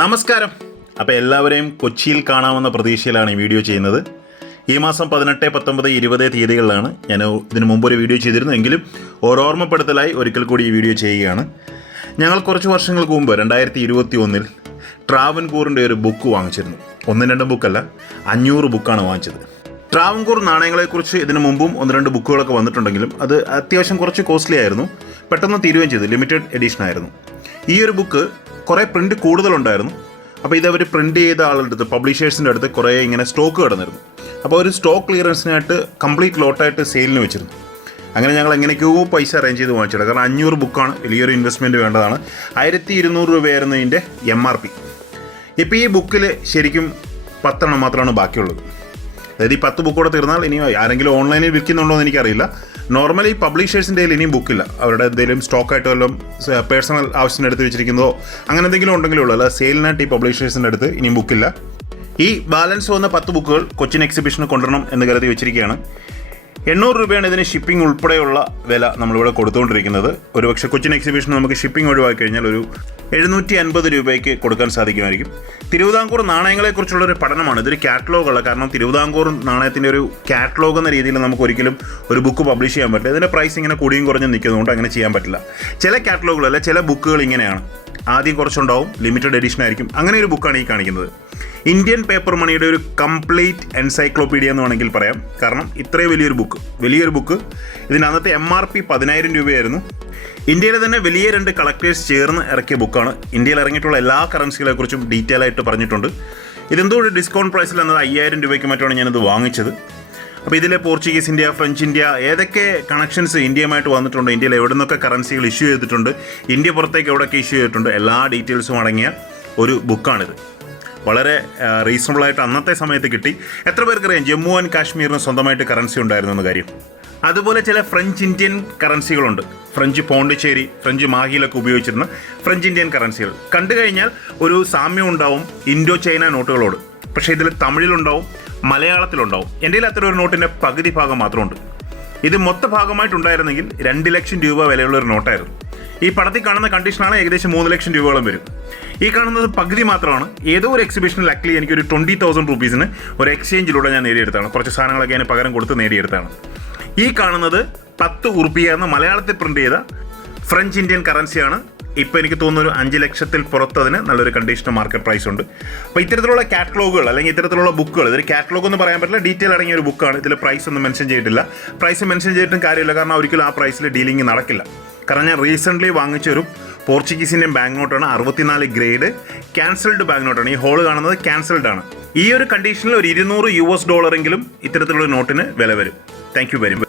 നമസ്കാരം. അപ്പോൾ എല്ലാവരെയും കൊച്ചിയിൽ കാണാമെന്ന പ്രതീക്ഷയിലാണ് ഈ വീഡിയോ ചെയ്യുന്നത്. ഈ മാസം 18, 19, 20 തീയതികളിലാണ് ഞാൻ ഇതിനു മുമ്പ് ഒരു വീഡിയോ ചെയ്തിരുന്നു. എങ്കിലും ഓർമ്മപ്പെടുത്തലായി ഒരിക്കൽ കൂടി ഈ വീഡിയോ ചെയ്യുകയാണ്. ഞങ്ങൾ കുറച്ച് വർഷങ്ങൾക്ക് മുമ്പ് 2021 ട്രാവൻകൂറിൻ്റെ ഒരു ബുക്ക് വാങ്ങിച്ചിരുന്നു. 1-2 ബുക്കല്ല, 500 ബുക്കാണ് വാങ്ങിച്ചത്. ട്രാവൻകൂർ നാണയങ്ങളെക്കുറിച്ച് ഇതിനു മുമ്പും 1-2 ബുക്കുകളൊക്കെ വന്നിട്ടുണ്ടെങ്കിലും അത് അത്യാവശ്യം കുറച്ച് കോസ്റ്റ്ലി ആയിരുന്നു. പെട്ടെന്ന് തീരുകയും ചെയ്തു. ലിമിറ്റഡ് എഡിഷൻ ആയിരുന്നു. ഈ ഒരു ബുക്ക് കുറേ പ്രിൻറ്റ് കൂടുതലുണ്ടായിരുന്നു. അപ്പോൾ ഇതവർ പ്രിൻറ്റ് ചെയ്ത ആളുടെ അടുത്ത്, പബ്ലിഷേഴ്സിൻ്റെ അടുത്ത് കുറേ ഇങ്ങനെ സ്റ്റോക്ക് കിടന്നിരുന്നു. അപ്പോൾ ഒരു സ്റ്റോക്ക് ക്ലിയറൻസിനായിട്ട് കംപ്ലീറ്റ് ലോട്ടായിട്ട് സെയിലിന് വെച്ചിരുന്നു. അങ്ങനെ ഞങ്ങൾ എങ്ങനെയൊക്കെയോ പൈസ അറേഞ്ച് ചെയ്ത് വാങ്ങിച്ചിട്ട്, കാരണം 500 ബുക്കാണ്, വലിയൊരു ഇൻവെസ്റ്റ്മെൻറ്റ് വേണ്ടതാണ്. 1200 രൂപയായിരുന്നു ഇതിൻ്റെ MRP. ഇപ്പോൾ ഈ ബുക്കിൽ ശരിക്കും 10 എണ്ണം മാത്രമാണ് ബാക്കിയുള്ളത്. അതായത് ഈ 10 ബുക്ക് കൂടെ തീർന്നാൽ ഇനി ആരെങ്കിലും ഓൺലൈനിൽ വിൽക്കുന്നുണ്ടോ എന്ന് എനിക്കറിയില്ല. നോർമലി പബ്ലിഷേഴ്സിൻ്റെ കയ്യിൽ ഇനിയും ബുക്കില്ല. അവരുടെ എന്തെങ്കിലും സ്റ്റോക്കായിട്ട് വല്ലതും പേഴ്സണൽ ആവശ്യത്തിന് എടുത്ത് വെച്ചിരിക്കുന്നതോ അങ്ങനെ എന്തെങ്കിലും ഉണ്ടെങ്കിലേ ഉള്ളൂ. അല്ല, സെയിലിനായിട്ട് ഈ പബ്ലിഷേഴ്സിൻ്റെ അടുത്ത് ഇനിയും ബുക്കില്ല. ഈ ബാലൻസ് വന്ന 10 ബുക്കുകൾ കൊച്ചിൻ എക്സിബിഷന് കൊണ്ടുവരണം എന്ന് കരുതി വെച്ചിരിക്കുകയാണ്. 800 രൂപയാണ് ഇതിന് ഷിപ്പിംഗ് ഉൾപ്പെടെയുള്ള വില നമ്മളിവിടെ കൊടുത്തുകൊണ്ടിരിക്കുന്നത്. ഒരുപക്ഷെ കൊച്ചിൻ എക്സിബിഷന് നമുക്ക് ഷിപ്പിംഗ് ഒഴിവാക്കി കഴിഞ്ഞാൽ ഒരു 750 രൂപയ്ക്ക് കൊടുക്കാൻ സാധിക്കുമായിരിക്കും. തിരുവിതാംകൂർ നാണയങ്ങളെക്കുറിച്ചുള്ളൊരു പഠനമാണ്. ഇതൊരു കാറ്റലോഗുള്ള, കാരണം തിരുവിതാംകൂർ നാണയത്തിൻ്റെ ഒരു കാറ്റലോഗ് എന്ന രീതിയിൽ നമുക്ക് ഒരിക്കലും ഒരു ബുക്ക് പബ്ലിഷ് ചെയ്യാൻ പറ്റില്ല. ഇതിൻ്റെ പ്രൈസ് ഇങ്ങനെ കൂടിയും കുറഞ്ഞും നിൽക്കുന്നതുകൊണ്ട് അങ്ങനെ ചെയ്യാൻ പറ്റില്ല. ചില കാറ്റലോഗുകളല്ല, ചില ബുക്കുകൾ ഇങ്ങനെയാണ്. ആദ്യം കുറച്ചുണ്ടാവും, ലിമിറ്റഡ് എഡിഷൻ ആയിരിക്കും. അങ്ങനെ ഒരു ബുക്കാണ് ഈ കാണിക്കുന്നത്. ഇന്ത്യൻ പേപ്പർ മണിയുടെ ഒരു കംപ്ലീറ്റ് എൻസൈക്ലോപീഡിയ എന്ന് വേണമെങ്കിൽ പറയാം. കാരണം ഇത്രയും വലിയൊരു ബുക്ക് ഇതിന് അന്നത്തെ MRP 10,000 രൂപയായിരുന്നു. ഇന്ത്യയിലെ തന്നെ വലിയ 2 കളക്ടേഴ്സ് ചേർന്ന് ഇറക്കിയ ബുക്കാണ്. ഇന്ത്യയിൽ ഇറങ്ങിയിട്ടുള്ള എല്ലാ കറൻസികളെക്കുറിച്ചും ഡീറ്റെയിൽ ആയിട്ട് പറഞ്ഞിട്ടുണ്ട്. ഇതെന്തോ ഒരു ഡിസ്കൗണ്ട് പ്രൈസിൽ എന്നത് 5000 രൂപയ്ക്ക് മറ്റാണ് ഞാനിത് വാങ്ങിച്ചത്. അപ്പോൾ ഇതിലെ പോർച്ചുഗീസ് ഇന്ത്യ, ഫ്രഞ്ച് ഇന്ത്യ, ഏതൊക്കെ കണക്ഷൻസ് ഇന്ത്യയുമായിട്ട് വന്നിട്ടുണ്ട്, ഇന്ത്യയിൽ എവിടെ നിന്നൊക്കെ കറൻസികൾ ഇഷ്യൂ ചെയ്തിട്ടുണ്ട്, ഇന്ത്യ പുറത്തേക്ക് എവിടെയൊക്കെ ഇഷ്യൂ ചെയ്തിട്ടുണ്ട്, എല്ലാ ഡീറ്റെയിൽസും അടങ്ങിയ ഒരു ബുക്കാണിത്. വളരെ റീസണബിളായിട്ട് അന്നത്തെ സമയത്ത് കിട്ടി. എത്ര പേർക്കറിയാം ജമ്മു ആൻഡ് കാശ്മീരിന് സ്വന്തമായിട്ട് കറൻസി ഉണ്ടായിരുന്നു എന്ന കാര്യം? അതുപോലെ ചില ഫ്രഞ്ച് ഇന്ത്യൻ കറൻസികളുണ്ട്. ഫ്രഞ്ച് പോണ്ടിച്ചേരി, ഫ്രഞ്ച് മാഹിയിലൊക്കെ ഉപയോഗിച്ചിരുന്ന ഫ്രഞ്ച് ഇന്ത്യൻ കറൻസികൾ കണ്ടു കഴിഞ്ഞാൽ ഒരു സാമ്യം ഉണ്ടാവും ഇൻഡോ ചൈന നോട്ടുകളോട്. പക്ഷേ ഇതിൽ തമിഴിലുണ്ടാവും, മലയാളത്തിലുണ്ടാവും. എൻ്റെ കയ്യിൽ അത്ര ഒരു നോട്ടിൻ്റെ പകുതി ഭാഗം മാത്രമുണ്ട്. ഇത് മൊത്ത ഭാഗമായിട്ടുണ്ടായിരുന്നെങ്കിൽ 2 ലക്ഷം രൂപ വിലയുള്ളൊരു നോട്ടായിരുന്നു. ഈ പടത്തിൽ കാണുന്ന കണ്ടീഷനാണ് ഏകദേശം 3 ലക്ഷം രൂപയോളം വരും. ഈ കാണുന്നത് പകുതി മാത്രമാണ്. ഏതോ ഒരു എക്സിബിഷനിൽ ലക്കിലി എനിക്കൊരു 20,000 രൂപീസിന് ഒരു എക്സ്ചേഞ്ചിലൂടെ ഞാൻ നേടിയെടുത്താണ്. കുറച്ച് സാധനങ്ങളൊക്കെ അതിന് പകരം കൊടുത്ത് നേടിയെടുത്താണ്. ഈ കാണുന്നത് 10 ഉറുപ്പിക എന്ന മലയാളത്തിൽ പ്രിൻ്റ് ചെയ്ത ഫ്രഞ്ച് ഇന്ത്യൻ കറൻസിയാണ്. ഇപ്പോൾ എനിക്ക് തോന്നുന്നു ഒരു 5 ലക്ഷത്തിൽ പുറത്തതിന് നല്ലൊരു കണ്ടീഷണൽ മാർക്കറ്റ് പ്രൈസ് ഉണ്ട്. അപ്പോൾ ഇത്തരത്തിലുള്ള കാറ്റലോഗുകൾ അല്ലെങ്കിൽ ഇത്തരത്തിലുള്ള ബുക്കുകൾ, ഇതൊരു കാറ്റലോഗ് എന്ന് പറയാൻ പറ്റില്ല, ഡീറ്റെയിൽ അടങ്ങിയ ഒരു ബുക്കാണ്. ഇതിൽ പ്രൈസ് ഒന്നും മെൻഷൻ ചെയ്തിട്ടില്ല. പ്രൈസ് മെൻഷൻ ചെയ്തിട്ടും കാര്യമില്ല, കാരണം ഒരിക്കലും ആ പ്രൈസിൽ ഡീലിംഗ് നടക്കില്ല. കാരണം ഞാൻ റീസെൻ്റ്ലി വാങ്ങിച്ചൊരു പോർച്ചുഗീസ് ഇന്ത്യൻ ബാങ്ക് നോട്ടാണ്. 64 ഗ്രേഡ് ക്യാൻസൽഡ് ബാങ്ക് നോട്ടാണ്. ഈ ഹോള് കാണുന്നത് ക്യാൻസൽഡ് ആണ്. ഈ ഒരു കണ്ടീഷനിൽ ഒരു $200 ഇത്തരത്തിലുള്ള നോട്ടിന് വില വരും. Thank you very much.